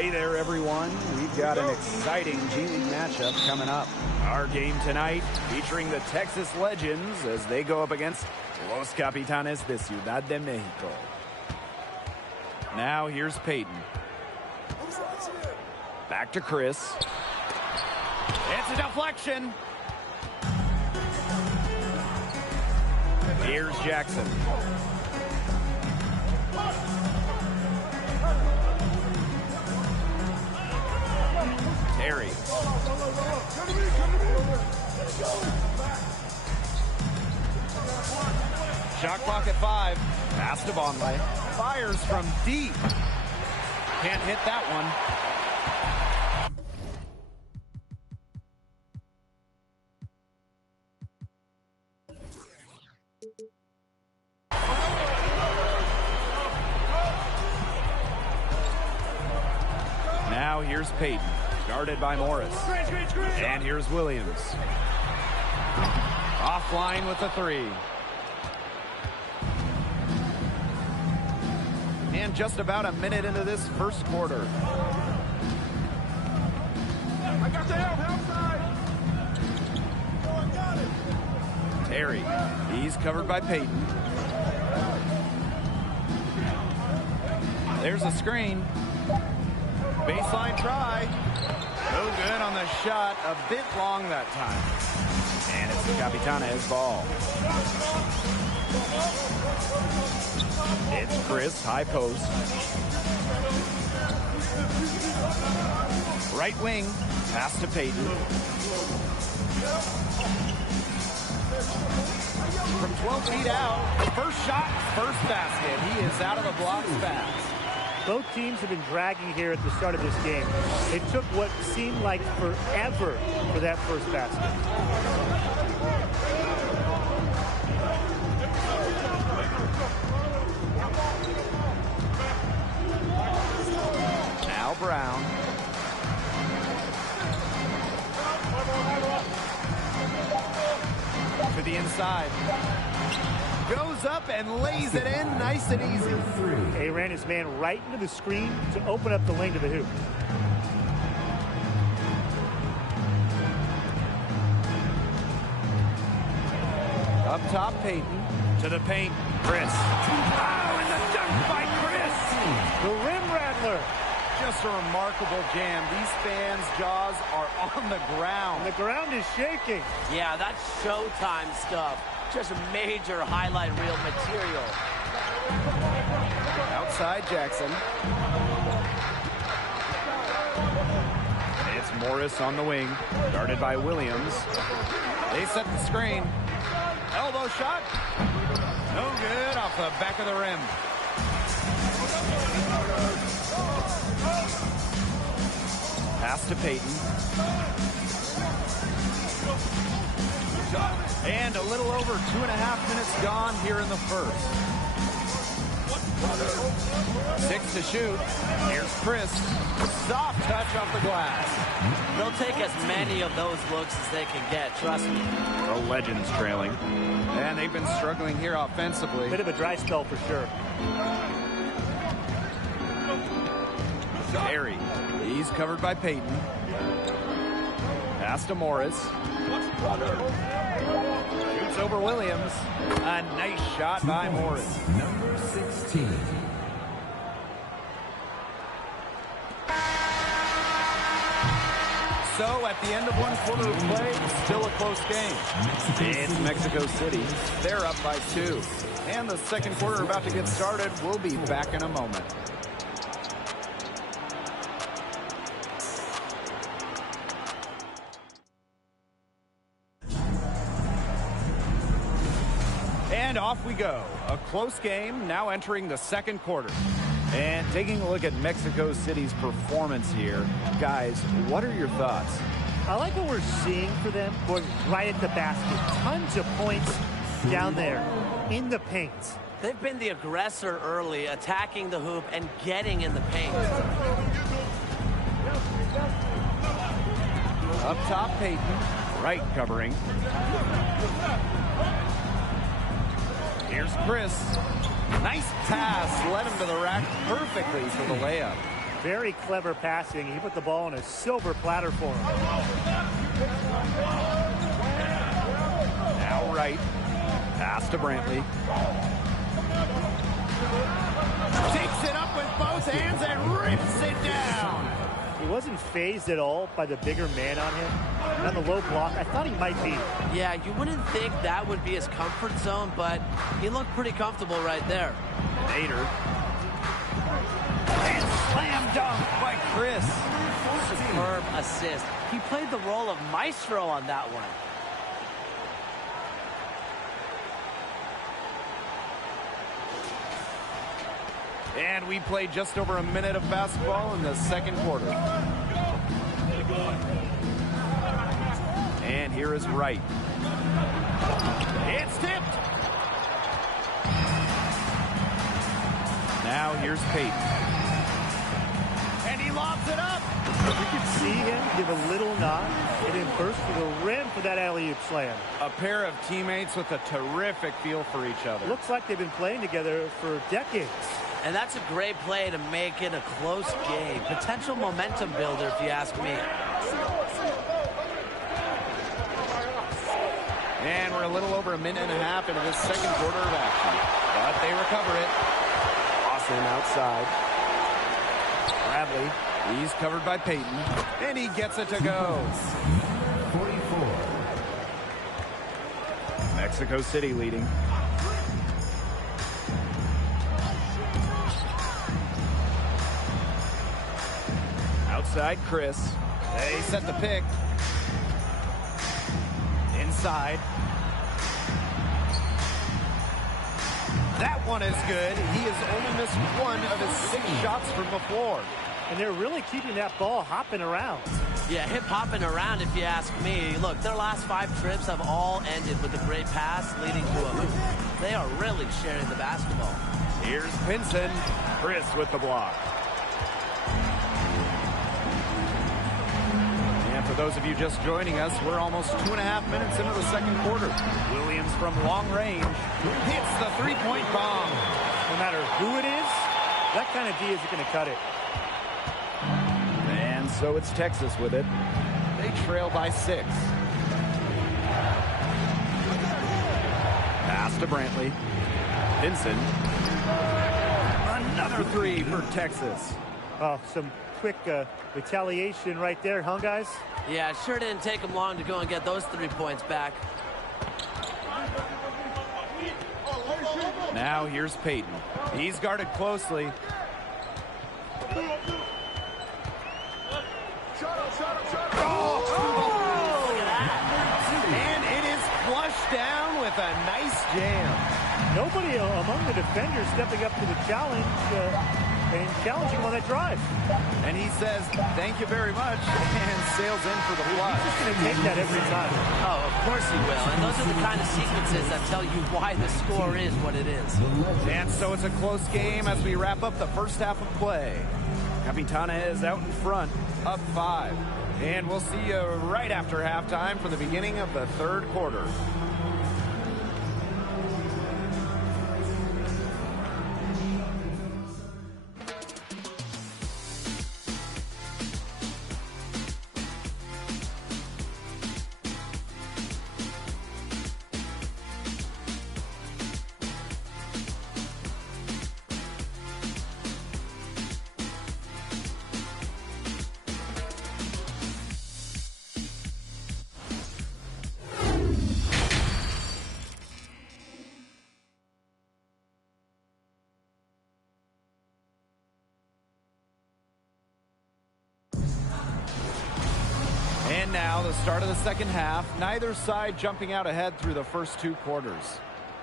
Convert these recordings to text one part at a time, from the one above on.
Hey there, everyone. We've got an exciting G League matchup coming up. Our game tonight featuring the Texas Legends as they go up against Los Capitanes de Ciudad de Mexico. Now here's Peyton. Back to Chris. It's a deflection. Here's Jackson. Terry. Shot clock at 5. Pass to Bonley. Fires from deep. Can't hit that one. Now here's Peyton. Guarded by Morris. And here's Williams. Offline with the 3. And just about a minute into this first quarter. I got the help side. Oh, I got it. Terry. He's covered by Peyton. There's a screen. Baseline try. No good on the shot. A bit long that time. And it's the Capitanes ball. It's Chris, high post. Right wing. Pass to Peyton. From 12 feet out. First shot, first basket. He is out of the blocks fast. Both teams have been dragging here at the start of this game. It took what seemed like forever for that first basket. Now Brown. To the inside. Goes up and lays it in nice and easy. He ran his man right into the screen to open up the lane to the hoop. Up top, Peyton. To the paint, Chris. Oh, and the dunk by Chris. The rim rattler. Just a remarkable jam. These fans' jaws are on the ground. And the ground is shaking. Yeah, that's Showtime stuff. Just major highlight reel material. Outside Jackson. It's Morris on the wing, guarded by Williams. They set the screen. Elbow shot. No good off the back of the rim. Pass to Peyton. And a little over 2.5 minutes gone here in the first. 6 to shoot. Here's Chris. Soft touch off the glass. They'll take as many of those looks as they can get, trust me. The Legends trailing. And they've been struggling here offensively. Bit of a dry spell for sure. Terry. He's covered by Peyton. Pass to Morris. Shoots over Williams. A nice shot by Morris. Number 16. So at the end of one quarter of play, still a close game. It's Mexico City. They're up by 2. And the second quarter about to get started. We'll be back in a moment. And off we go. A close game now entering the second quarter. And taking a look at Mexico City's performance here. Guys, what are your thoughts? I like what we're seeing for them going right at the basket. Tons of points down there in the paint. They've been the aggressor early, attacking the hoop and getting in the paint. Up top, Peyton. Right covering. Here's Chris. Nice pass. Led him to the rack perfectly for the layup. Very clever passing. He put the ball on a silver platter for him. Now right. Pass to Brantley. Takes it up with both hands and rips it down. He wasn't phased at all by the bigger man on him. And on the low block, I thought he might be. Yeah, you wouldn't think that would be his comfort zone, but he looked pretty comfortable right there. Nader. And slam dunk by Chris. Superb assist. He played the role of maestro on that one. And we played just over a minute of basketball in the second quarter. And here is Wright. It's tipped. Now here's Peyton. And he lobs it up. You could see him give a little nod and then burst to the rim for that alley-oop slam. A pair of teammates with a terrific feel for each other. Looks like they've been playing together for decades. And that's a great play to make it a close game. Potential momentum builder, if you ask me. And we're a little over a minute and a half into this second quarter of action. But they recover it. Austin outside. Bradley. He's covered by Peyton. And he gets it to go. 44. Mexico City leading. Outside Chris. They set the pick. Inside. That one is good. He has only missed one of his 6 shots from the floor. And they're really keeping that ball hopping around. Yeah, hip-hopping around, if you ask me. Look, their last 5 trips have all ended with a great pass leading to a hoop. They are really sharing the basketball. Here's Pinson. Chris with the block. And for those of you just joining us, we're almost 2.5 minutes into the second quarter. Williams from long range hits the three-point bomb. No matter who it is, that kind of D is going to cut it. And so it's Texas with it. They trail by 6. Pass to Brantley. Pinson. Another 3 for Texas. Oh, some quick retaliation right there, huh, guys? Yeah, it sure didn't take them long to go and get those 3 points back. Now here's Peyton. He's guarded closely. And it is flushed down with a nice jam. Nobody among the defenders stepping up to the challenge and challenging on that drive. And he says, thank you very much, and sails in for the flush. He's just going to take that every time. Oh, of course he will. And those are the kind of sequences that tell you why the score is what it is. And so it's a close game as we wrap up the first half of play. Capitanes out in front, up 5. And we'll see you right after halftime for the beginning of the third quarter. And now the start of the second half. Neither side jumping out ahead through the first 2 quarters.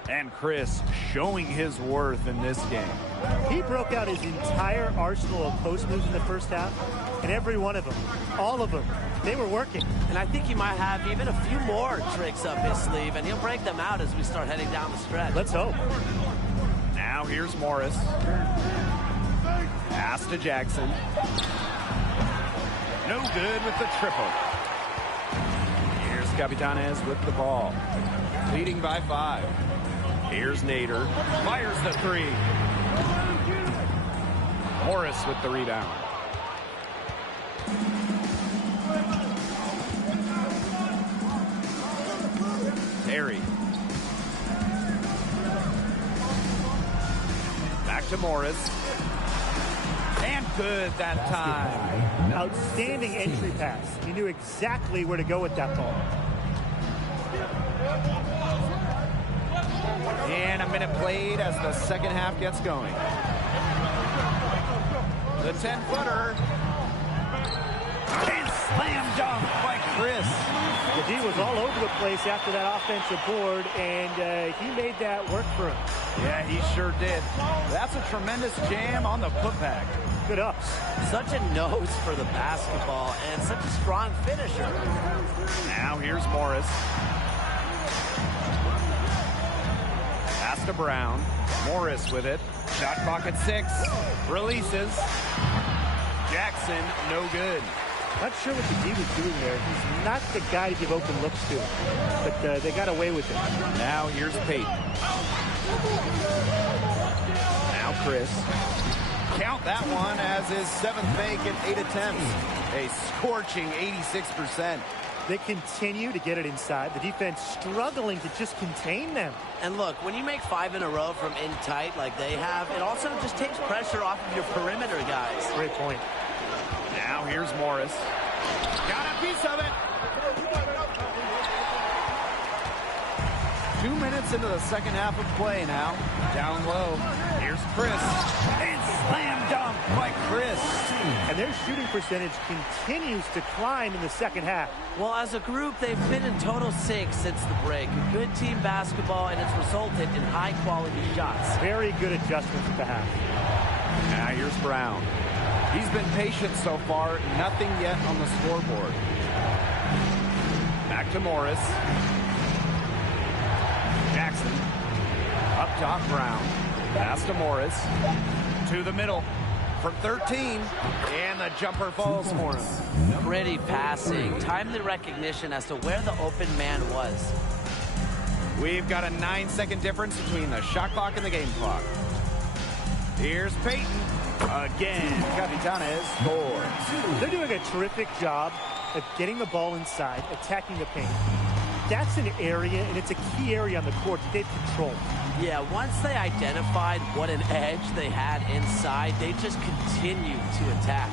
And Chris showing his worth in this game. He broke out his entire arsenal of post moves in the first half, and every one of them, all of them, they were working. And I think he might have even a few more tricks up his sleeve, and he'll break them out as we start heading down the stretch. Let's hope. Now here's Morris. Pass to Jackson. No good with the triple. Here's Capitanes with the ball. Leading by 5. Here's Nader. Fires the 3. Morris with the rebound. Terry. Back to Morris. And good that time. Outstanding entry pass. He knew exactly where to go with that ball. And a minute played as the second half gets going. The 10-footer. And slam dunk by Chris. The D was all over the place after that offensive board, and he made that work for him. Yeah, he sure did. That's a tremendous jam on the putback. Good ups. Such a nose for the basketball and such a strong finisher. Now here's Morris. Pass to Brown. Morris with it. Shot clock at 6. Releases. Jackson, no good. Not sure what the D was doing there. He's not the guy to give open looks to, but they got away with it. Now here's Peyton. Now Chris. Count that one as his 7th make in 8 attempts. A scorching 86%. They continue to get it inside. The defense struggling to just contain them. And look, when you make 5 in a row from in tight like they have, it also just takes pressure off of your perimeter guys. Great point. Now here's Morris. Got a piece of it. 2 minutes into the second half of play now. Down low. Here's Chris. And slam dunk by Chris. And their shooting percentage continues to climb in the second half. Well, as a group, they've been in total 6 since the break. Good team basketball, and it's resulted in high-quality shots. Very good adjustments at the half. Now here's Brown. He's been patient so far. Nothing yet on the scoreboard. Back to Morris. Jackson. Up top, Brown. Pass to Morris. To the middle. From 13. And the jumper falls for him. Pretty passing. Timely recognition as to where the open man was. We've got a 9-second difference between the shot clock and the game clock. Here's Peyton. Again, Capitanes scores. They're doing a terrific job of getting the ball inside, attacking the paint. That's an area, and it's a key area on the court to get control. Yeah, once they identified what an edge they had inside, they just continued to attack.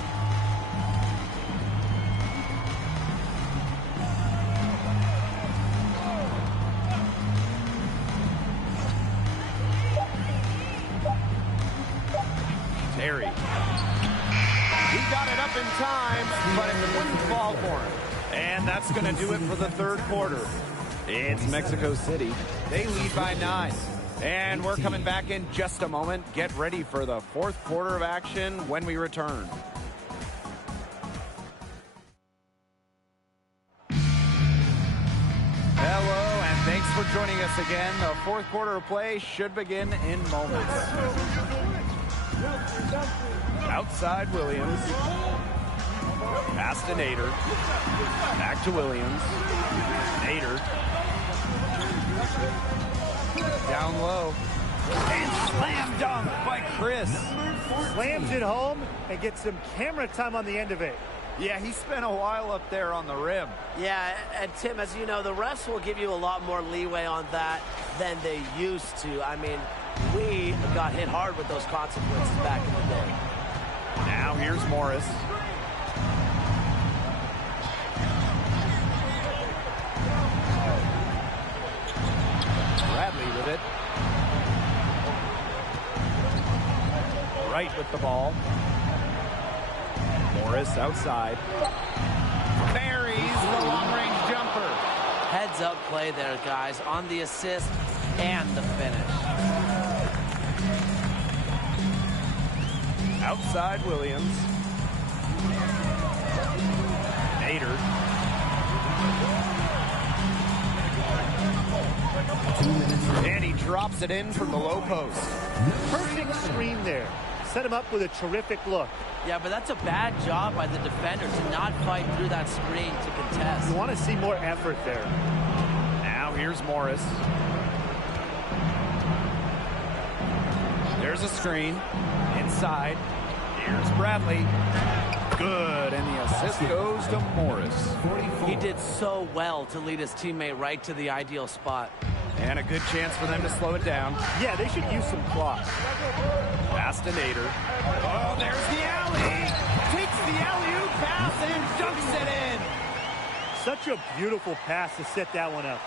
Terry. He got it up in time, but it wouldn't fall for him. And that's going to do it for the third quarter. It's Mexico City. They lead by 9. And we're coming back in just a moment. Get ready for the fourth quarter of action when we return. Hello, and thanks for joining us again. The fourth quarter of play should begin in moments. Outside Williams. Pass to Nader. Back to Williams. Nader. Down low. And slam dunk by Chris. Slams it home and gets some camera time on the end of it. Yeah, he spent a while up there on the rim. Yeah, and Tim, as you know, the refs will give you a lot more leeway on that than they used to. I mean, we got hit hard with those consequences back in the day. Now here's Morris. Bradley with it. Right with the ball. Morris outside. Buries the long-range jumper. Heads-up play there, guys, on the assist and the finish. Outside Williams. Nader. And he drops it in from the low post. Perfect screen there. Set him up with a terrific look. Yeah, but that's a bad job by the defender to not fight through that screen to contest. You want to see more effort there. Now here's Morris. There's a screen. Inside. Here's Bradley. Good, and the assist goes to Morris. He did so well to lead his teammate right to the ideal spot. And a good chance for them to slow it down. Yeah, they should use some clock. Pass to Nader. Oh, there's the alley. Takes the alley-oop pass and dunks it in. Such a beautiful pass to set that one up.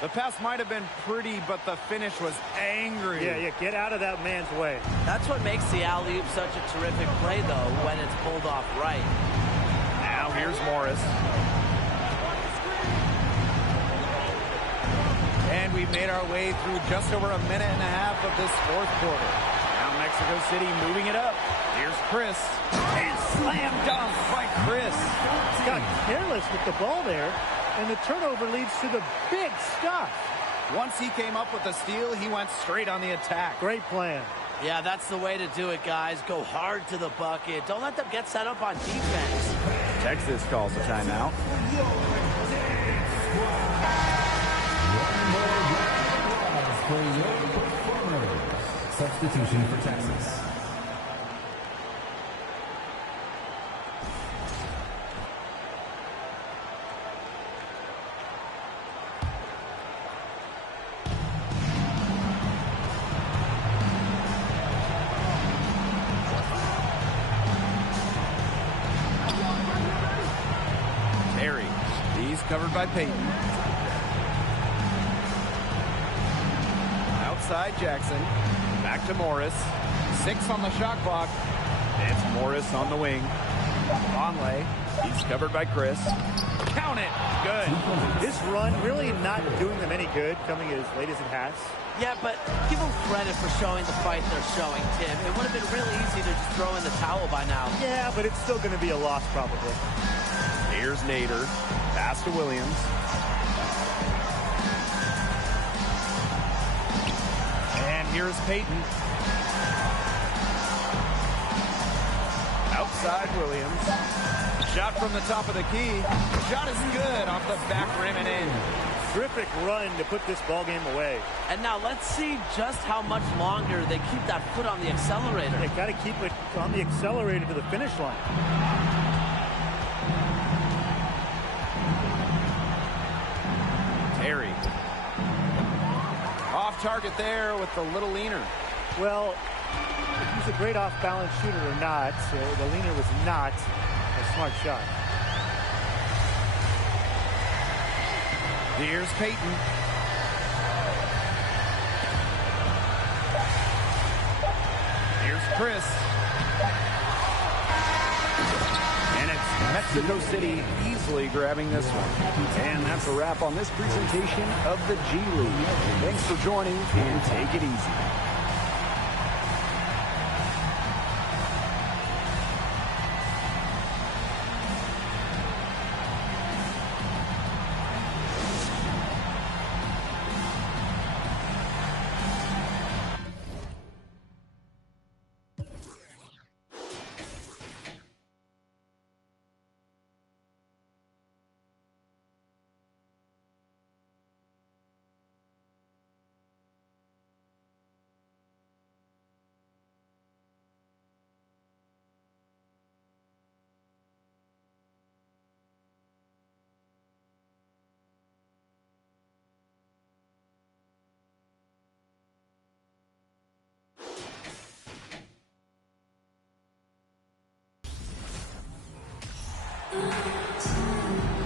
The pass might have been pretty, but the finish was angry. Yeah, get out of that man's way. That's what makes the alley-oop such a terrific play, though, when it's pulled off right. Now here's Morris. And we've made our way through just over a minute and a half of this fourth quarter. Now Mexico City moving it up. Here's Chris. And slam dunk by Chris. He got careless with the ball there, and the turnover leads to the big stuff. Once he came up with the steal, he went straight on the attack. Great plan. Yeah, that's the way to do it, guys. Go hard to the bucket. Don't let them get set up on defense. Texas calls a timeout. Substitution for Texas. Terry, he's covered by Peyton. Outside Jackson. Back to Morris. 6 on the shot clock. It's Morris on the wing. Conley. He's covered by Chris. Count it. Good. This run really not doing them any good, coming as late as it has. Yeah, but give them credit for showing the fight they're showing, Tim. It would have been really easy to just throw in the towel by now. Yeah, but it's still going to be a loss probably. Here's Nader. Pass to Williams. And here's Peyton. Outside Williams. Shot from the top of the key. Shot is good off the back rim and in. Terrific run to put this ball game away. And now let's see just how much longer they keep that foot on the accelerator. They got to keep it on the accelerator to the finish line. Terry. Off target there with the little leaner. Well, if he's a great off-balance shooter or not, the leaner was not a smart shot. Here's Peyton. Here's Chris. And it's Mexico City easily grabbing this one. And that's a wrap on this presentation of the G League. Thanks for joining, and take it easy.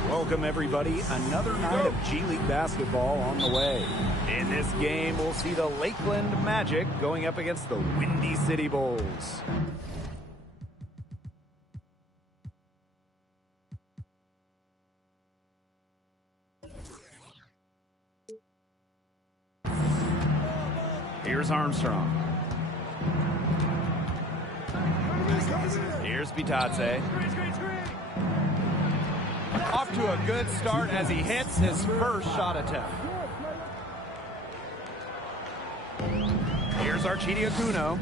Welcome, everybody. Another night of G League basketball on the way. In this game, we'll see the Lakeland Magic going up against the Windy City Bulls. Here's Armstrong. Here's Bitadze. Off to a good start as he hits his first shot attempt. Here's Arcidiacuno.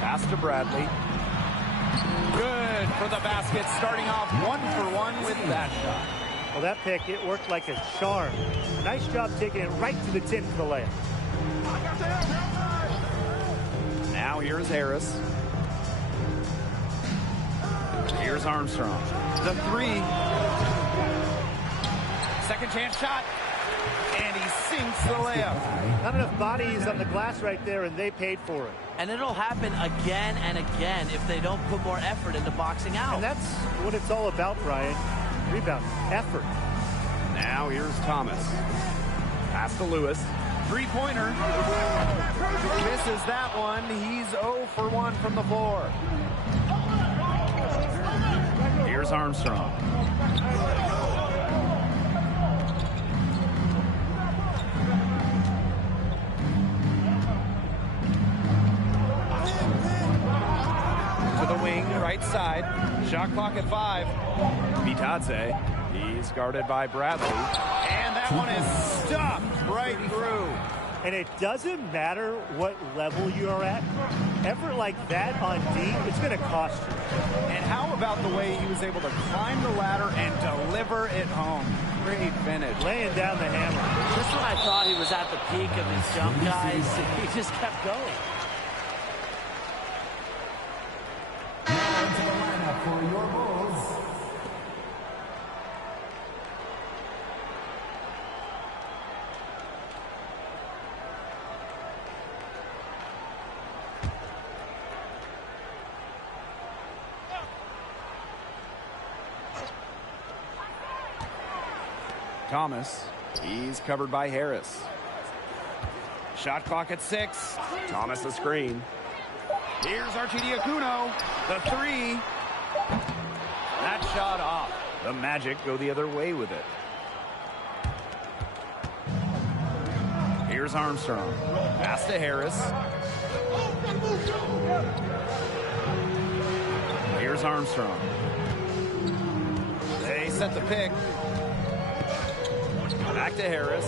Pass to Bradley. Good for the basket, starting off 1 for 1 with that shot. Well, that pick, it worked like a charm. Nice job taking it right to the tin for the layup. Now here's Harris. Here's Armstrong. The three. Second chance shot. And he sinks the layup. Not enough bodies on the glass right there, and they paid for it. And it'll happen again and again if they don't put more effort into boxing out. And that's what it's all about, Brian. Rebound, effort. Now here's Thomas. Pass to Lewis. Three-pointer. Misses that one. He's 0 for 1 from the floor. Here's Armstrong. To the wing, right side. Shot clock at 5. Capitanes. He's guarded by Bradley. And that one is stopped right through. And it doesn't matter what level you are at. Effort like that on D, it's going to cost you. And how about the way he was able to climb the ladder and deliver it home? Great finish. Laying down the hammer. Just when I thought he was at the peak of his jump, guys, he just kept going. Into the lineup for your Bulls. Thomas, he's covered by Harris. Shot clock at 6. Thomas a screen. Here's Arcidiacono, the three. That shot off. The Magic go the other way with it. Here's Armstrong. Pass to Harris. Here's Armstrong. They set the pick. Back to Harris.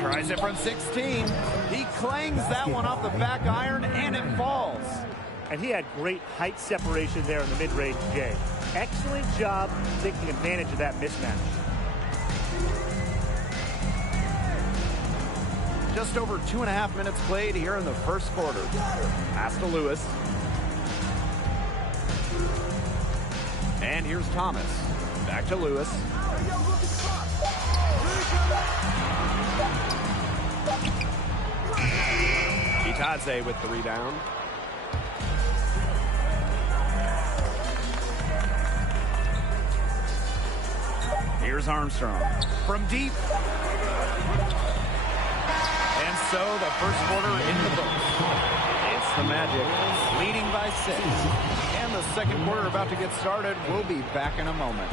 Tries it from 16. He clangs that one off the back iron, and it falls. And he had great height separation there in the mid-range, Jay. Excellent job taking advantage of that mismatch. Just over 2.5 minutes played here in the first quarter. Pass to Lewis. And here's Thomas. Back to Lewis. Capitanes with the rebound. Here's Armstrong. From deep. And so the first quarter in the books. It's the Magic leading by 6. And the second quarter about to get started. We'll be back in a moment.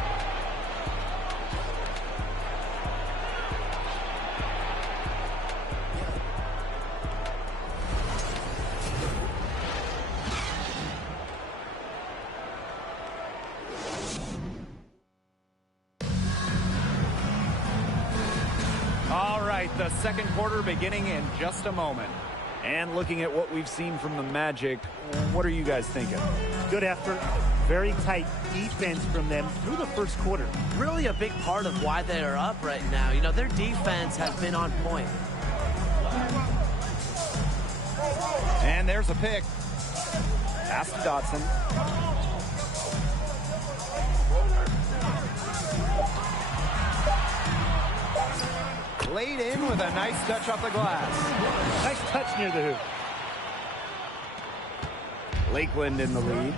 All right, the second quarter beginning in just a moment. And looking at what we've seen from the Magic, what are you guys thinking? Good effort. Very tight defense from them through the first quarter. Really a big part of why they are up right now. You know, their defense has been on point. And there's a pick. Pass to Dotson. Laid in with a nice touch off the glass. Nice touch near the hoop. Lakeland in the lead.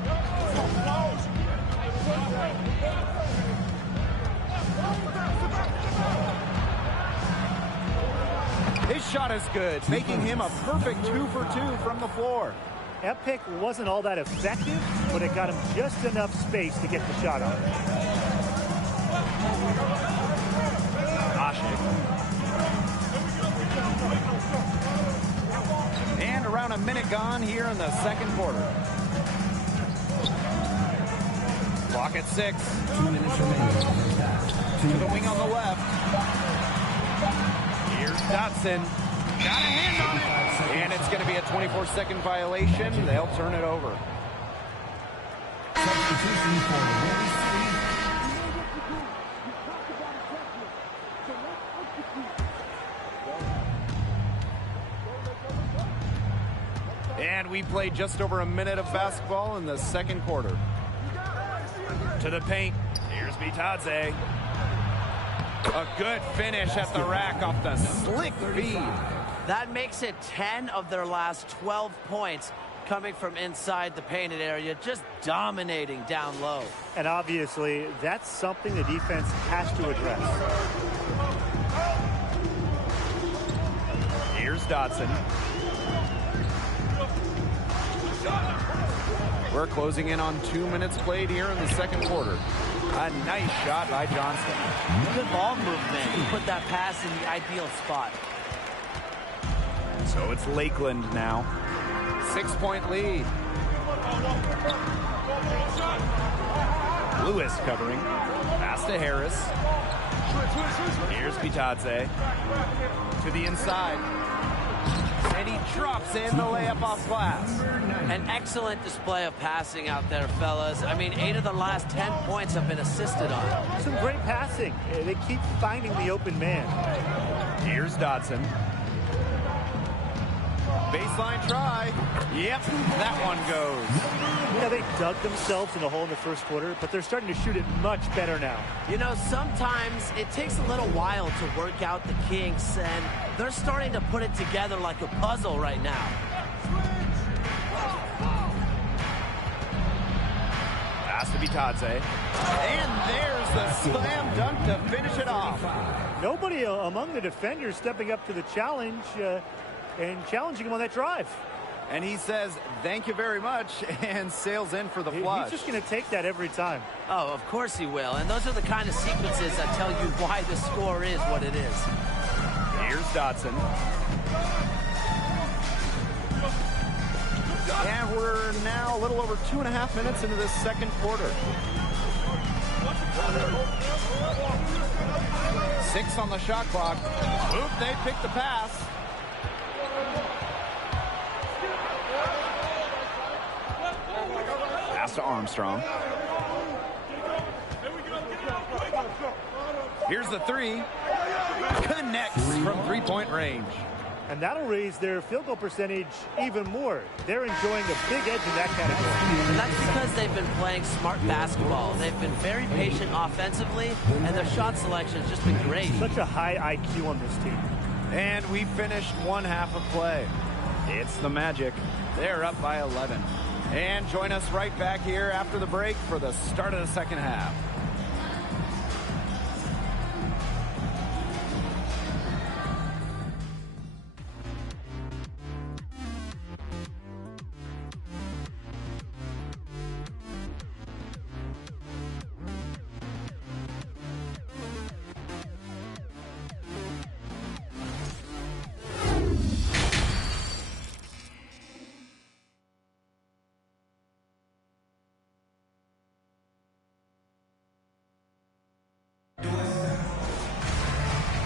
His shot is good, making him a perfect 2 for 2 from the floor. That pick wasn't all that effective, but it got him just enough space to get the shot off. And around a minute gone here in the second quarter. Clock at 6. 2 minutes remaining. To the wing on the left. Here's Dotson. Got a hand on it. And it's going to be a 24-second violation. They'll turn it over. Substitution for Win City. And we played just over a minute of basketball in the second quarter. To the paint. Here's Bitadze. A good finish at the rack off the slick feed. That makes it 10 of their last 12 points coming from inside the painted area, just dominating down low. And obviously, that's something the defense has to address. Here's Dotson. We're closing in on 2 minutes played here in the second quarter. A nice shot by Johnson. Good ball movement. He put that pass in the ideal spot. So it's Lakeland now. 6-point lead. Lewis covering. Pass to Harris. Here's Bitadze. To the inside. And he drops in the layup off glass. An excellent display of passing out there, fellas. I mean, 8 of the last 10 points have been assisted on. Some great passing. They keep finding the open man. Here's Dotson. Baseline try. Yep, that one goes. Yeah, they dug themselves in a hole in the first quarter, but they're starting to shoot it much better now. You know, sometimes it takes a little while to work out the kinks, and they're starting to put it together like a puzzle right now. Pass to Bitadze. And there's the slam dunk to finish it off. Nobody among the defenders stepping up to the challenge and challenging him on that drive. And he says, thank you very much, and sails in for the flush. He's just going to take that every time. Oh, of course he will. And those are the kind of sequences that tell you why the score is what it is. Here's Dotson. And we're now a little over 2.5 minutes into this second quarter. 6 on the shot clock. Oop, they pick the pass. Pass to Armstrong. Here's the three. Connects from three-point range. And that'll raise their field goal percentage even more. They're enjoying a big edge in that category. And that's because they've been playing smart basketball. They've been very patient offensively, and their shot selection has just been great. Such a high IQ on this team. And we finished one half of play. It's the Magic. They're up by 11. And join us right back here after the break for the start of the second half.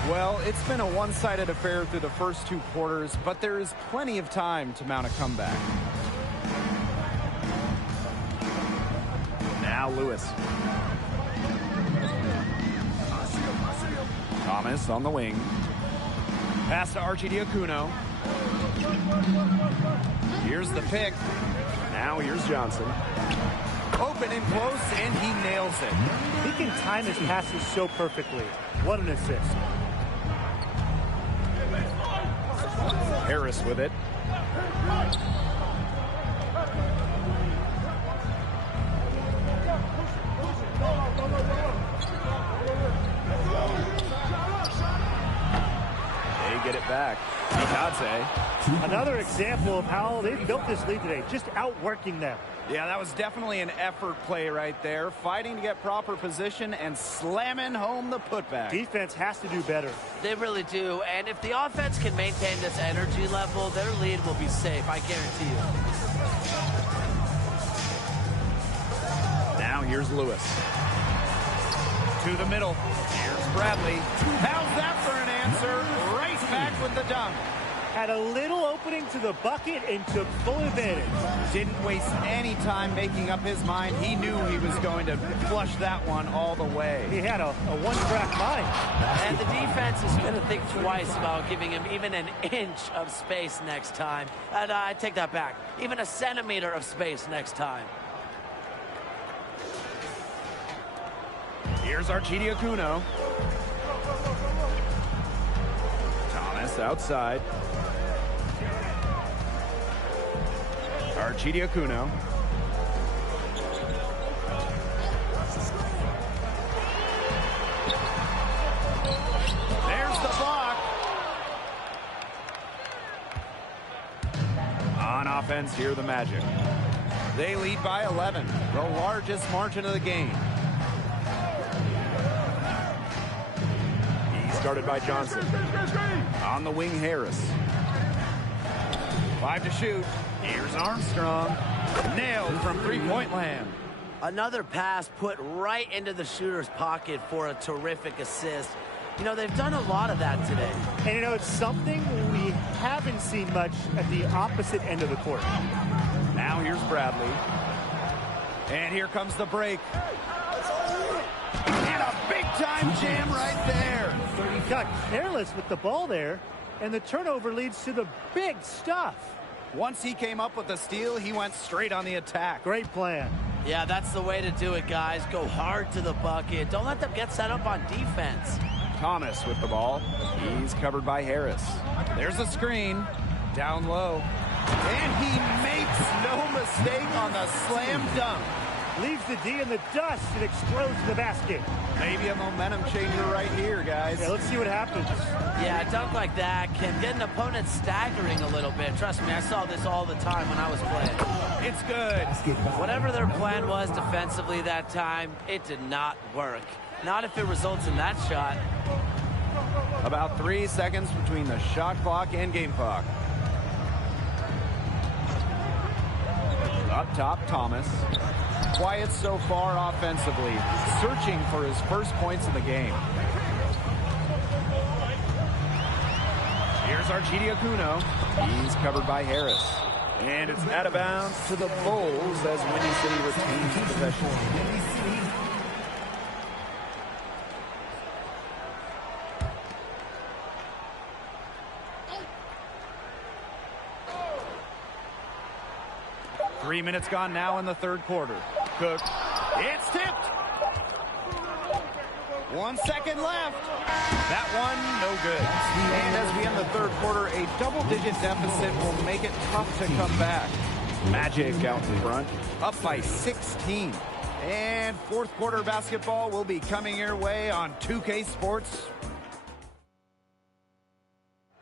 Well, it's been a one-sided affair through the first 2 quarters, but there is plenty of time to mount a comeback. Now Lewis. Thomas on the wing. Pass to Arcidiacono. Here's the pick. Now here's Johnson. Open and close, and he nails it. He can time his passes so perfectly. What an assist. Harris with it. They get it back. Bitadze. Another example of how they've built this lead today, just outworking them. Yeah, that was definitely an effort play right there. Fighting to get proper position and slamming home the putback. Defense has to do better. They really do. And if the offense can maintain this energy level, their lead will be safe, I guarantee you. Now here's Lewis. To the middle. Here's Bradley. How's that for an answer? Right back with the dunk. Had a little opening to the bucket and took full advantage. Didn't waste any time making up his mind. He knew he was going to flush that one all the way. He had a one-track mind. And the defense is going to think twice about giving him even an inch of space next time. And I take that back. Even a centimeter of space next time. Here's Arcidiacono. Thomas outside. Arcidiacono. There's the block. On offense, here the Magic. They lead by 11, the largest margin of the game. He's guarded by Johnson. On the wing, Harris. 5 to shoot. Here's Armstrong. Nailed from three-point land. Another pass put right into the shooter's pocket for a terrific assist. You know, they've done a lot of that today. And, you know, it's something we haven't seen much at the opposite end of the court. Now here's Bradley. And here comes the break. And a big-time jam right there. He got careless with the ball there, and the turnover leads to the big stuff. Once he came up with the steal, he went straight on the attack. Great plan. Yeah, that's the way to do it, guys. Go hard to the bucket. Don't let them get set up on defense. Thomas with the ball. He's covered by Harris. There's a screen. Down low. And he makes no mistake on the slam dunk. Leaves the D in the dust and explodes the basket. Maybe a momentum changer right here, guys. Yeah, let's see what happens. Yeah, a dunk like that can get an opponent staggering a little bit. Trust me, I saw this all the time when I was playing. It's good. Whatever their plan was defensively that time, it did not work. Not if it results in that shot. About 3 seconds between the shot clock and game clock. Up top, Thomas. Quiet so far offensively, searching for his first points in the game. Here's Arcidiacono. He's covered by Harris. And it's out of bounds to the Bulls as Windy City retains possession. Three minutes gone now in the third quarter. Cook. It's tipped. 1 second left. That one, no good. And as we end the third quarter, a double-digit deficit will make it tough to come back. Magic out in front, up by 16. And fourth quarter basketball will be coming your way on 2K Sports.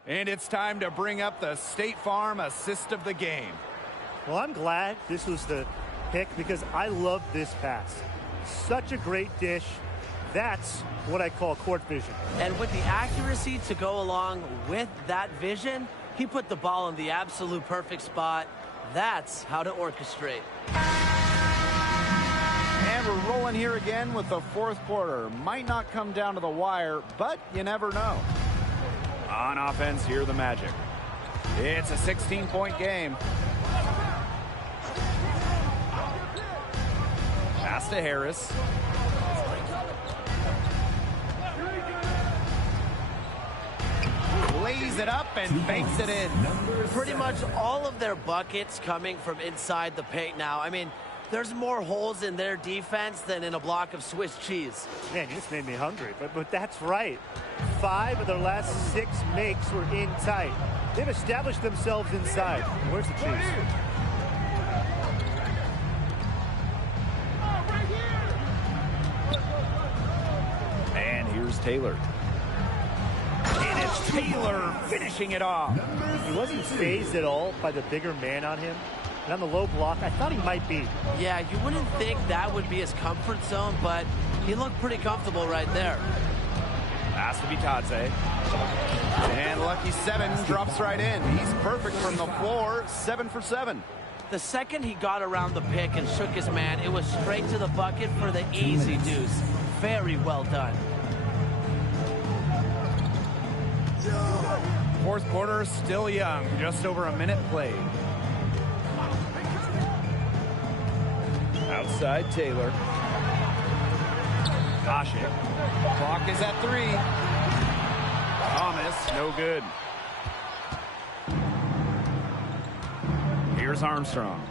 And it's time to bring up the State Farm assist of the game. Well, I'm glad this was the pick because I love this pass. Such a great dish. That's what I call court vision. And with the accuracy to go along with that vision, he put the ball in the absolute perfect spot. That's how to orchestrate. And we're rolling here again with the fourth quarter. Might not come down to the wire, but you never know. On offense, here the Magic. It's a 16-point game. Pass to Harris. Lays it up and banks it in. Pretty much all of their buckets coming from inside the paint now. I mean, there's more holes in their defense than in a block of Swiss cheese. Man, you just made me hungry, but that's right. 5 of their last 6 makes were in tight. They've established themselves inside. Where's the cheese? And here's Taylor. And it's Taylor finishing it off. He wasn't fazed at all by the bigger man on him. And on the low block, I thought he might be. Yeah, you wouldn't think that would be his comfort zone, but he looked pretty comfortable right there. Pass to Bitadze. And lucky 7 drops right in. He's perfect from the floor, 7 for 7. The second he got around the pick and shook his man, it was straight to the bucket for the easy deuce. Very well done. fourth quarter still young, just over a minute played. Outside Taylor. Asik. Clock is at 3. Thomas, no good. Here's Armstrong.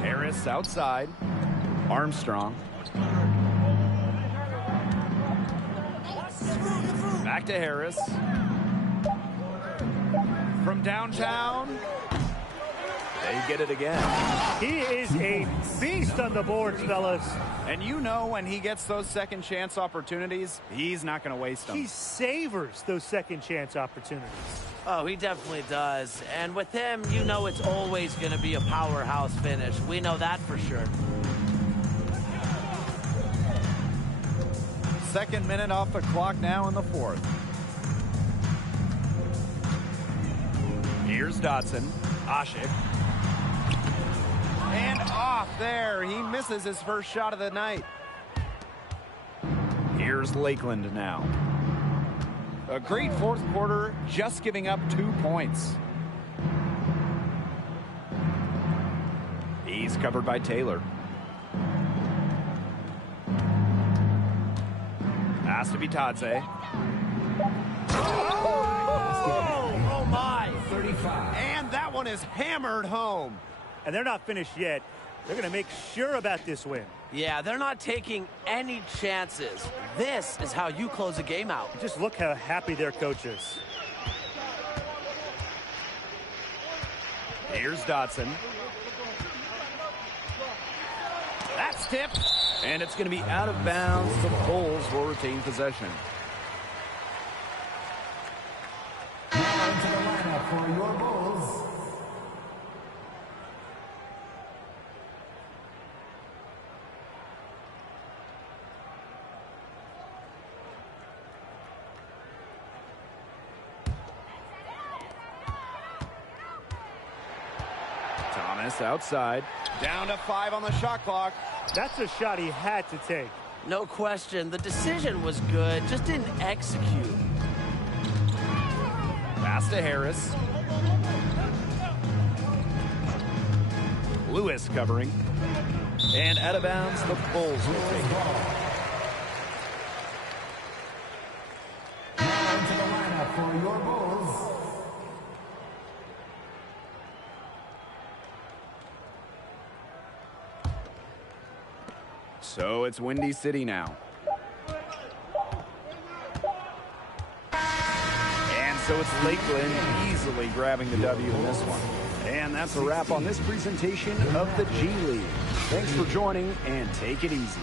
Harris outside. Armstrong. Back to Harris. From downtown. They get it again. He is a beast on the boards, fellas. And you know when he gets those second chance opportunities, he's not going to waste them. He savors those second chance opportunities. Oh, he definitely does. And with him, you know it's always going to be a powerhouse finish. We know that for sure. Second minute off the clock now in the fourth. Here's Dotson. Asik. And off there. He misses his first shot of the night. Here's Lakeland now. A great fourth quarter, just giving up 2 points. He's covered by Taylor. Has to be Tadze. Oh my! 35. And that one is hammered home. And they're not finished yet. They're going to make sure about this win. Yeah, they're not taking any chances. This is how you close a game out. Just look how happy their coach is. Here's Dotson. That's tipped. And it's going to be out of bounds. The Bulls will retain possession. Now into the lineup for your Bulls. Thomas outside. Down to 5 on the shot clock. That's a shot he had to take. No question. The decision was good, just didn't execute. Pass to Harris. Lewis covering. And out of bounds, the Bulls will take it. Now into the lineup for your Bulls. So it's Windy City now. And so it's Lakeland easily grabbing the W in this one. And that's a wrap on this presentation of the G League. Thanks for joining, and take it easy.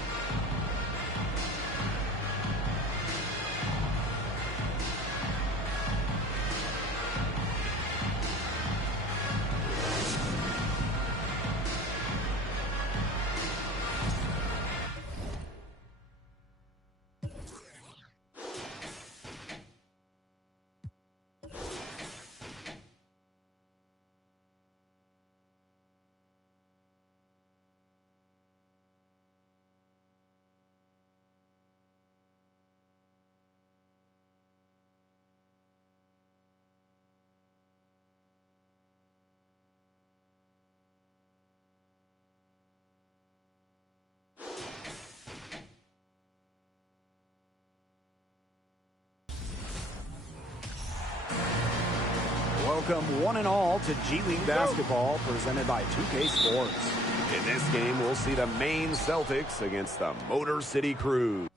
Welcome one and all to G League basketball presented by 2K Sports. In this game, we'll see the Maine Celtics against the Motor City Crew.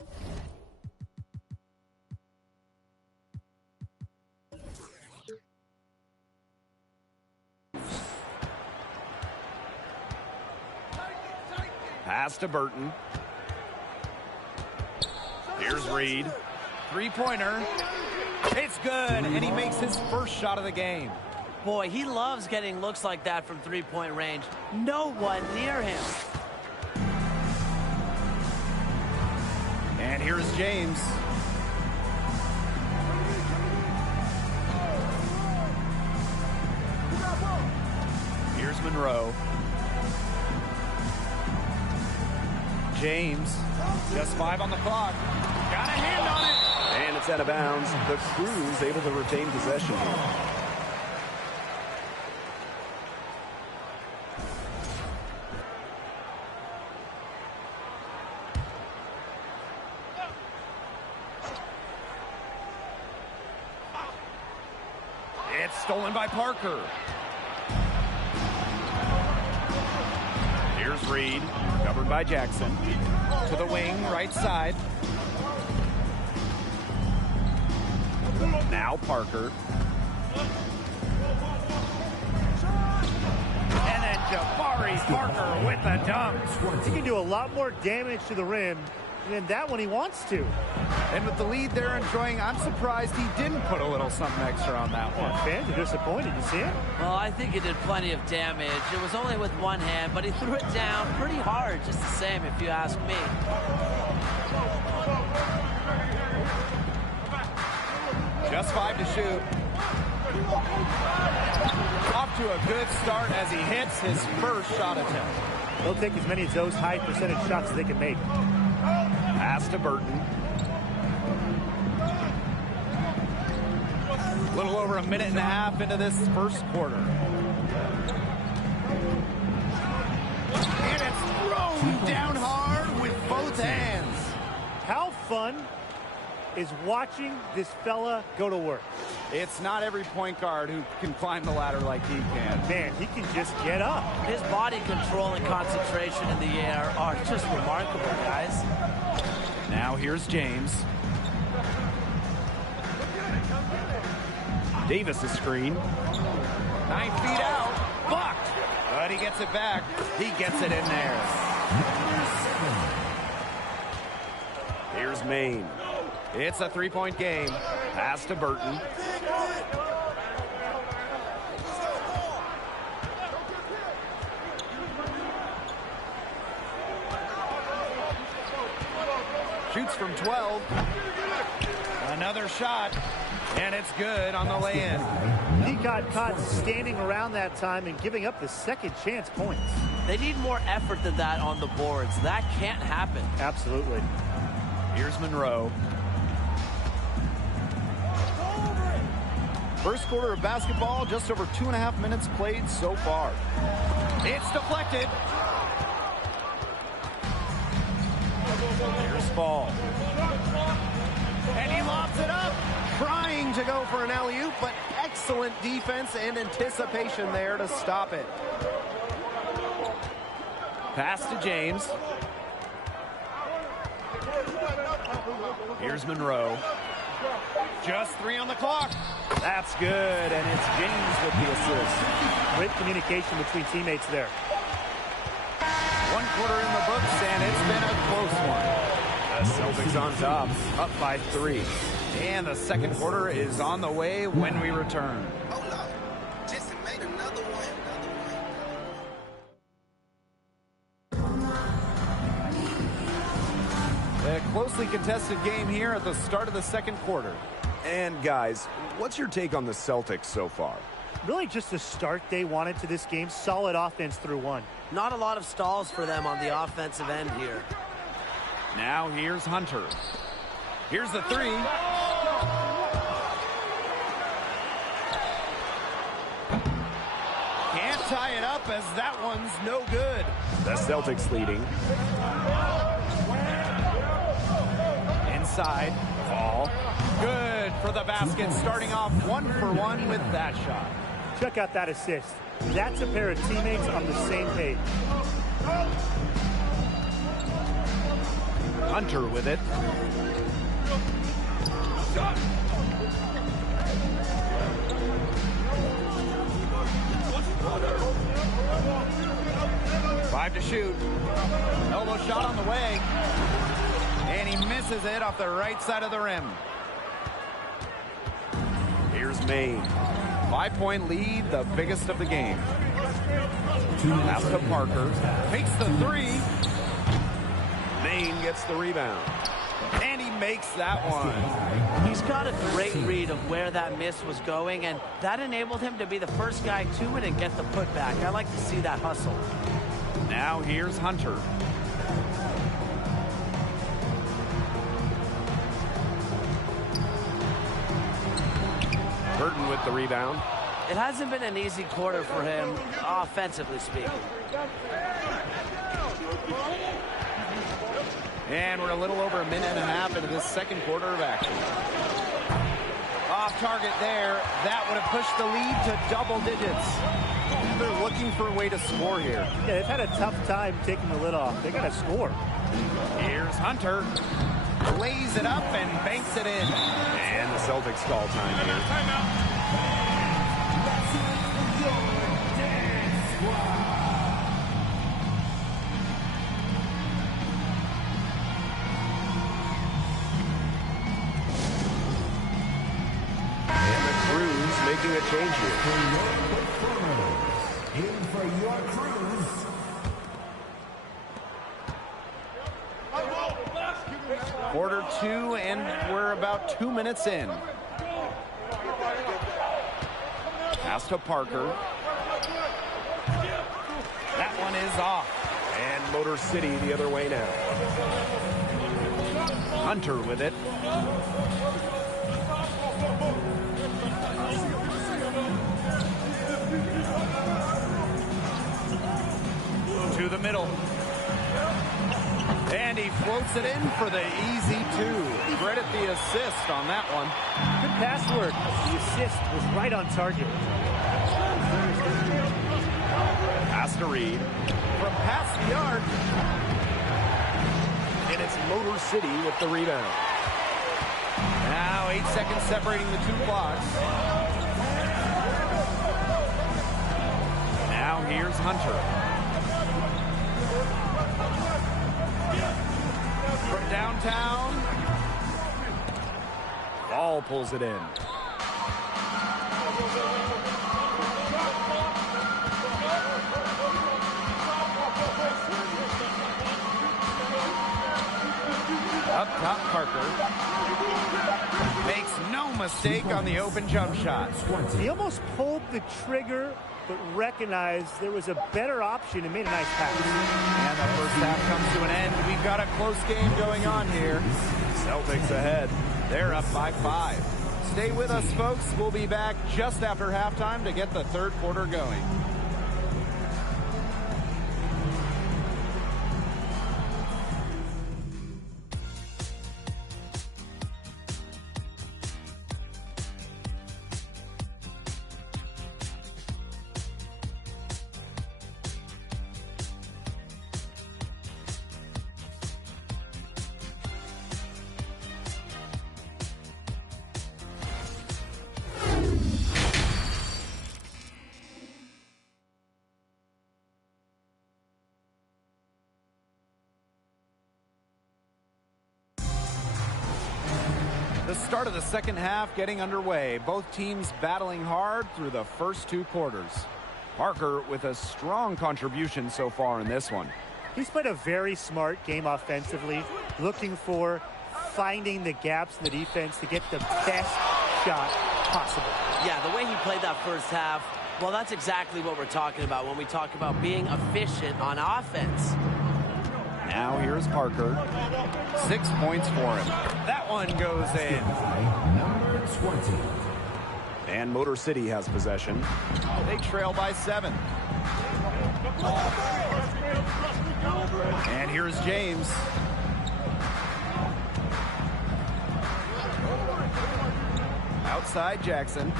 Pass to Burton. Here's Reed. Three-pointer. It's good, and he makes his first shot of the game. Boy, he loves getting looks like that from three-point range. No one near him. And here's James. Here's Monroe. James. Just 5 on the clock. Got a hand on it. And it's out of bounds. The Crew's able to retain possession here. It's stolen by Parker. Here's Reed, covered by Jackson. To the wing, right side. Now Parker. And then Jabari Parker with the dunk. He can do a lot more damage to the rim than that when he wants to. And with the lead they're enjoying, I'm surprised he didn't put a little something extra on that one. Fans are disappointed. You see it? Well, I think he did plenty of damage. It was only with one hand, but he threw it down pretty hard, just the same, if you ask me. Just 5 to shoot. Off to a good start as he hits his first shot attempt. They'll take as many of those high percentage shots as they can make. Pass to Burton. A little over a minute and a half into this first quarter. And it's thrown down hard with both hands. How fun is watching this fella go to work? It's not every point guard who can climb the ladder like he can. Man, he can just get up. His body control and concentration in the air are just remarkable, guys. Now here's James. Davis' screen. 9 feet out. Blocked. But he gets it back. He gets it in there. Here's Maine. It's a 3-point game. Pass to Burton. Shoots from 12. Another shot. And it's good on the lay-in. He got caught standing around that time and giving up the second chance points. They need more effort than that on the boards. That can't happen. Absolutely. Here's Monroe. First quarter of basketball, just over 2.5 minutes played so far. It's deflected. Here's Ball. And he lobs it up. Trying to go for an alley-oop, but excellent defense and anticipation there to stop it. Pass to James. Here's Monroe. Just 3 on the clock. That's good, and it's James with the assist. Great communication between teammates there. 1 quarter in the books, and it's been a close one. The Celtics on top, up by 3. And the second quarter is on the way when we return. Hold up. Jason made another one. A closely contested game here at the start of the second quarter. And guys, what's your take on the Celtics so far? Really just the start they wanted to this game. Solid offense through one. Not a lot of stalls for them on the offensive end here. Now here's Hunter. Here's the 3. Can't tie it up as that one's no good. The Celtics leading. Inside. Ball. Good for the basket. Starting off 1 for 1 with that shot. Check out that assist. That's a pair of teammates on the same page. Hunter with it. Five to shoot. Elbow shot on the way. And he misses it off the right side of the rim. Here's Maine. 5-point lead, the biggest of the game. Pass to Parker. Takes the 3. Maine gets the rebound. And he makes that one. He's got a great read of where that miss was going, and that enabled him to be the first guy to it and get the putback. I like to see that hustle. Now here's Hunter. Burton with the rebound. It hasn't been an easy quarter for him, offensively speaking. And we're a little over a minute and a half into this second quarter of action. Off target there. That would have pushed the lead to double digits. They're looking for a way to score here. Yeah, they've had a tough time taking the lid off. They got to score. Here's Hunter. Lays it up and banks it in. And the Celtics call time here. Making a change here. In for your Cruz. Quarter 2, and we're about 2 minutes in. Pass to Parker. That one is off. And Motor City the other way now. Hunter with it. To the middle. And he floats it in for the easy 2. Credit the assist on that one. Good pass work. The assist was right on target. Pass to Reed. From past the arc. And it's Motor City with the rebound. Now 8 seconds separating the 2 blocks. Now here's Hunter. From downtown. Ball pulls it in. Up top, Parker. Makes no mistake on the open jump shot. He almost pulled the trigger, but recognized there was a better option and made a nice pass. And the first half comes to an end. We've got a close game going on here. Celtics ahead. They're up by 5. Stay with us, folks. We'll be back just after halftime to get the third quarter going. The start of the second half getting underway. Both teams battling hard through the first 2 quarters. Parker with a strong contribution so far in this one. He's played a very smart game offensively, looking for finding the gaps in the defense to get the best shot possible. Yeah, the way he played that first half, well, that's exactly what we're talking about when we talk about being efficient on offense. Now here's Parker. 6 points for him. That one goes in. Number 20. And Motor City has possession. They trail by 7. And here's James. Outside Jackson.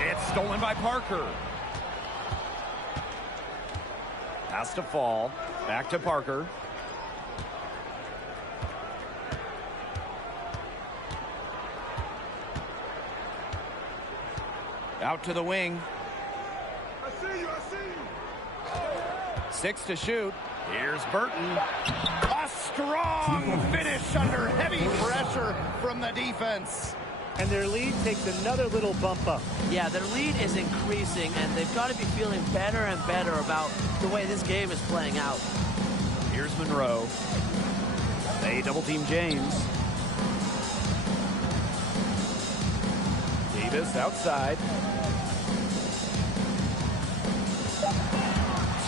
It's stolen by Parker. Has to fall. Back to Parker. Out to the wing. I see you. 6 to shoot. Here's Burton. A strong finish under heavy pressure from the defense. And their lead takes another little bump up. Yeah, their lead is increasing, and they've got to be feeling better and better about the way this game is playing out. Here's Monroe. They double team James. Davis outside.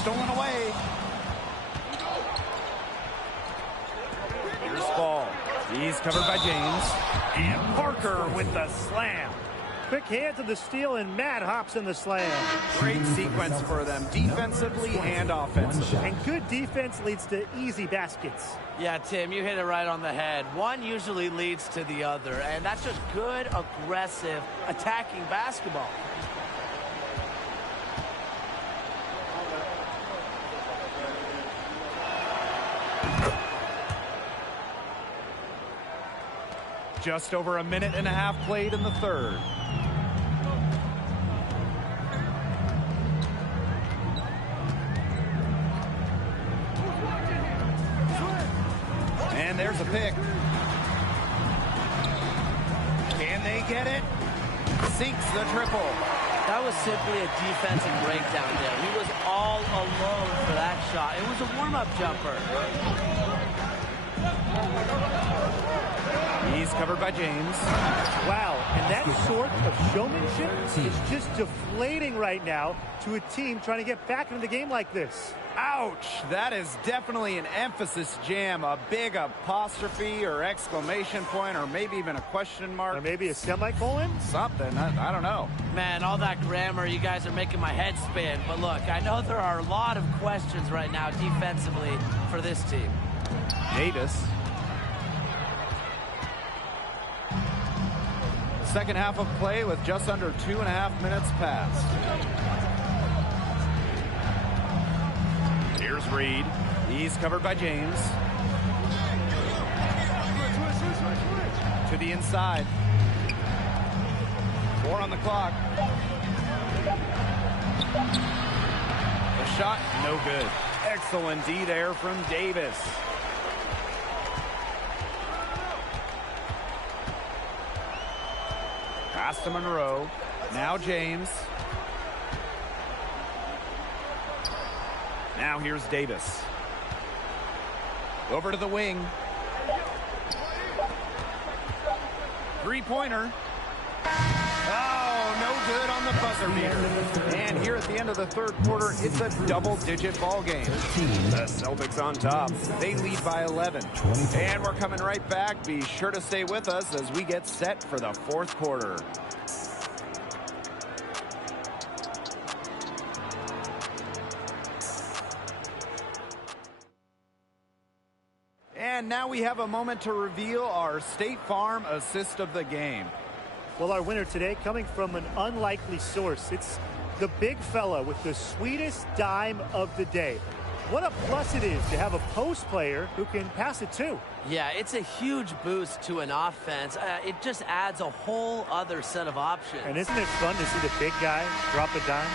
Stolen away. Here's Ball. He's covered by James. And Parker with the slam. Quick hands on the steal, and Matt hops in the slam. Great sequence for them, defensively and offensively. And good defense leads to easy baskets. Yeah, Tim, you hit it right on the head. One usually leads to the other, and that's just good, aggressive, attacking basketball. Just over a minute and a half played in the third. And there's a pick. Can they get it? Sinks the triple. That was simply a defensive breakdown there. He was all alone for that shot. It was a warm-up jumper. He's covered by James. Wow, and that sort of showmanship is just deflating right now to a team trying to get back into the game like this. Ouch! That is definitely an emphasis jam. A big apostrophe or exclamation point or maybe even a question mark. Or maybe a semicolon? Something. I don't know. Man, all that grammar, you guys are making my head spin. But look, I know there are a lot of questions right now defensively for this team. Davis. Second half of play with just under 2.5 minutes passed. Here's Reed. He's covered by James. To the inside. 4 on the clock. The shot, no good. Excellent D there from Davis. Pass to Monroe. Now James. Now here's Davis. Over to the wing. Three-pointer. Oh, no good on the buzzer beater. And here at the end of the third quarter, it's a double-digit ball game. The Celtics on top. They lead by 11. And we're coming right back. Be sure to stay with us as we get set for the fourth quarter. And now we have a moment to reveal our State Farm assist of the game. Well, our winner today coming from an unlikely source. It's the big fella with the sweetest dime of the day. What a plus it is to have a post player who can pass it too. Yeah, it's a huge boost to an offense. It just adds a whole other set of options. And isn't it fun to see the big guy drop a dime?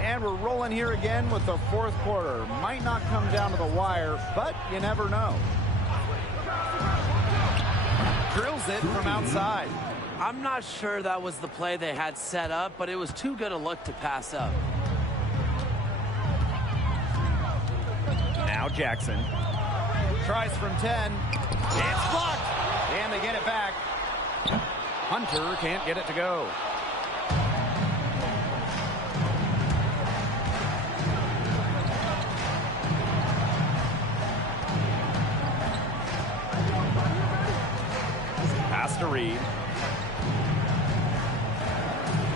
And we're rolling here again with the fourth quarter. Might not come down to the wire, but you never know. Drills it from outside. I'm not sure that was the play they had set up, but it was too good a look to pass up. Now Jackson. Tries from 10. It's blocked. And they get it back. Hunter can't get it to go. Pass to Reed.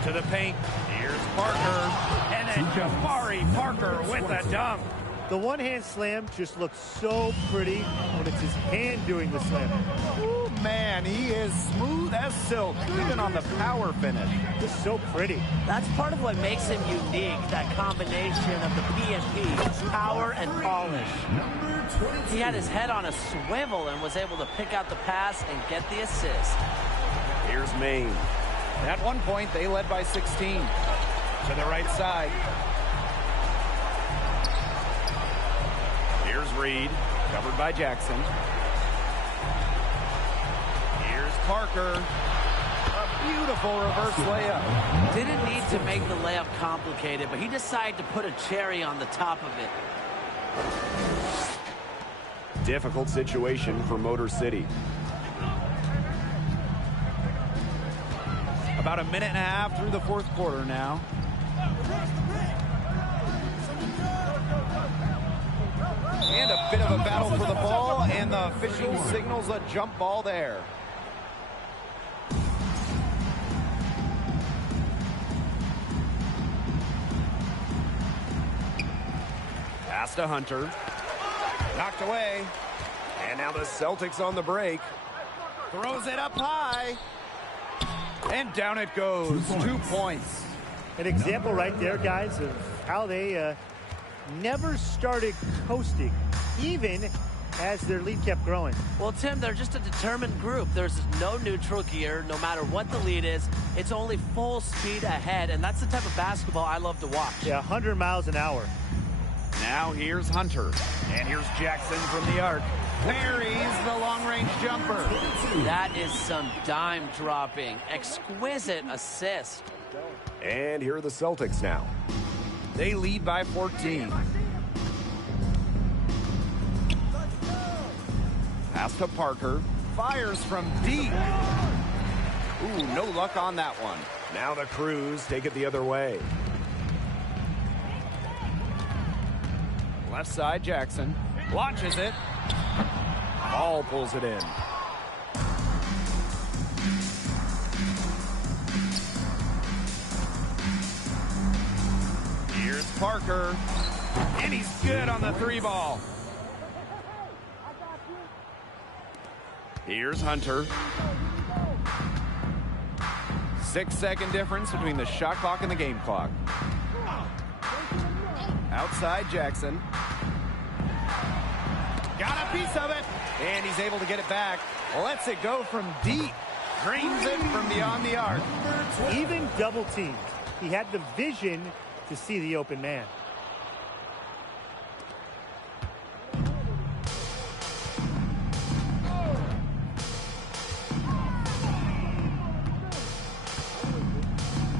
To the paint. Here's Parker. And then Jabari Parker with the dunk. The one-hand slam just looks so pretty when it's his hand doing the slam. Ooh, man, he is smooth as silk, even on the power finish. Just so pretty. That's part of what makes him unique, that combination of the PNP, power and polish. He had his head on a swivel and was able to pick out the pass and get the assist. Here's Maine. At one point, they led by 16. To the right side. Here's Reed, covered by Jackson. Here's Parker. A beautiful reverse layup. Didn't need to make the layup complicated, but he decided to put a cherry on the top of it. Difficult situation for Motor City. About a minute and a half through the fourth quarter now. And a bit of a battle for the ball, and the official signals a jump ball there. Pass to Hunter. Knocked away. And now the Celtics on the break. Throws it up high. And down it goes. 2 points. An example right there, guys, of how they never started coasting, even as their lead kept growing. Well, Tim, they're just a determined group. There's no neutral gear. No matter what the lead is, it's only full speed ahead, and that's the type of basketball I love to watch. Yeah, 100 miles an hour. Now here's Hunter. And here's Jackson from the arc. Buries the long-range jumper. That is some dime dropping. Exquisite assist. And here are the Celtics now. They lead by 14. Pass to Parker. Fires from deep. Ooh, no luck on that one. Now the Crews take it the other way. Left side, Jackson. Launches it. Ball pulls it in. Here's Parker. And he's good on the 3-ball. Here's Hunter. 6-second difference between the shot clock and the game clock. Outside Jackson. Got a piece of it. And he's able to get it back. Lets it go from deep. Drains it from beyond the arc. Even double teamed. He had the vision to see the open man.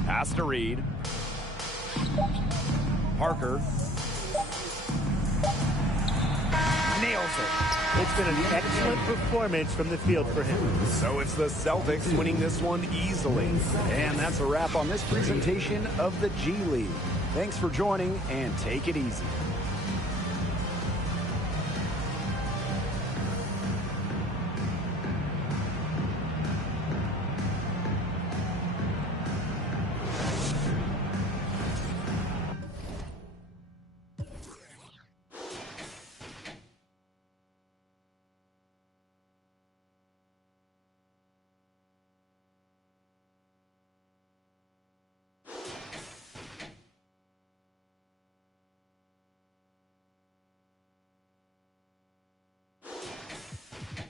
Pass to Reed. Parker. Nails it. It's been an excellent performance from the field for him. So it's the Celtics winning this one easily. And that's a wrap on this presentation of the G League. Thanks for joining, and take it easy.